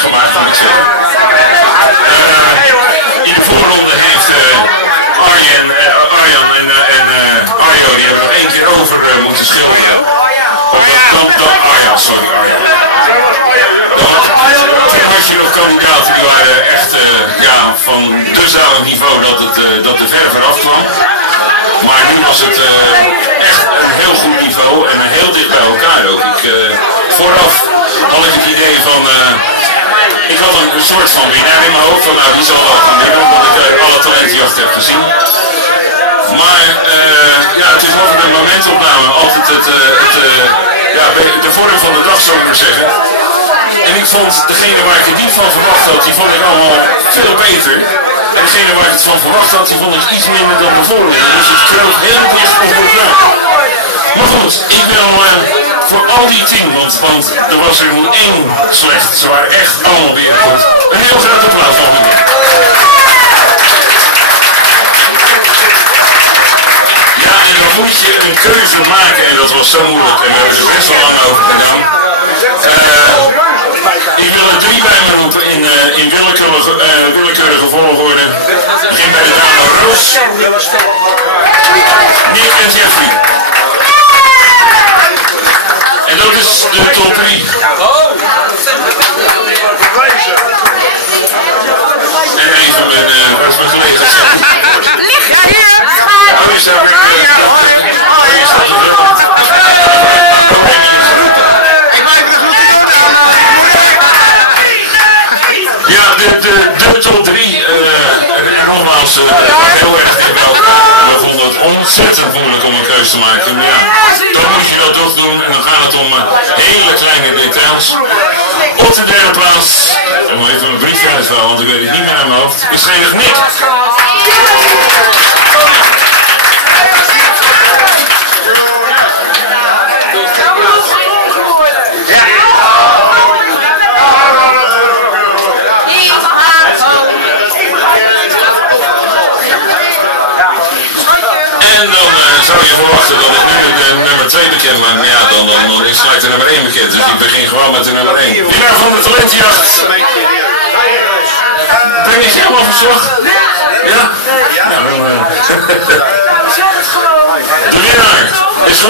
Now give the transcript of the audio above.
gemaakt, moet ik zeggen. In de voorronde heeft Arjan en Arjo die hebben nog 1 keer over moeten schilderen. Arjan. Toen had je nog kandidaten die waren echt van dusdanig niveau dat de verf eraf kwam. Maar nu was het echt een heel goed niveau en heel dicht bij elkaar ook. Vooraf had ik het idee van, ik had een soort van winnaar in mijn hoofd, van nou die zal wel gaan winnen, omdat ik alle talentenjacht heb gezien. Maar het is over de momentopname altijd de vorm van de dag, zou ik maar zeggen. En ik vond degene waar ik het niet van verwacht had, die vond ik allemaal veel beter. En degene waar ik het van verwacht had, die vond ik iets minder dan de vorige. Dus het kroop heel dicht op elkaar. Maar goed, ik wil voor al die 10, want er was er maar 1 slecht. Ze waren echt allemaal weer goed. Een heel groot applaus van me. Ja, en dan moet je een keuze maken en dat was zo moeilijk. En we hebben er best wel lang over gedaan. Ik wil er 3 bij me roepen in willekeurige volgorde. Ik begin bij de dame Roos, Nick en Jeffrey. En dat is de top 3. En even wat mijn collega's zeggen. Oh, je staat weer. Ja, de top 3, en nogmaals, heel erg dicht bij elkaar. We vonden het ontzettend moeilijk om een keuze te maken. Maar ja, dan moet je dat toch doen en dan gaat het om hele kleine details. Op de 3e plaats, ik moet even mijn briefje uitvouwen, want ik weet het niet meer aan mijn hoofd, is Verenigd Nick. En dan zou je verwachten dat ik nu de nummer 2 bekend maak. Maar ja, dan is gelijk de nummer 1 bekend. Dus ik begin gewoon met de nummer 1. Winnaar van de talentenjacht. Ben je helemaal verslag? Ja? Ja, de winnaar is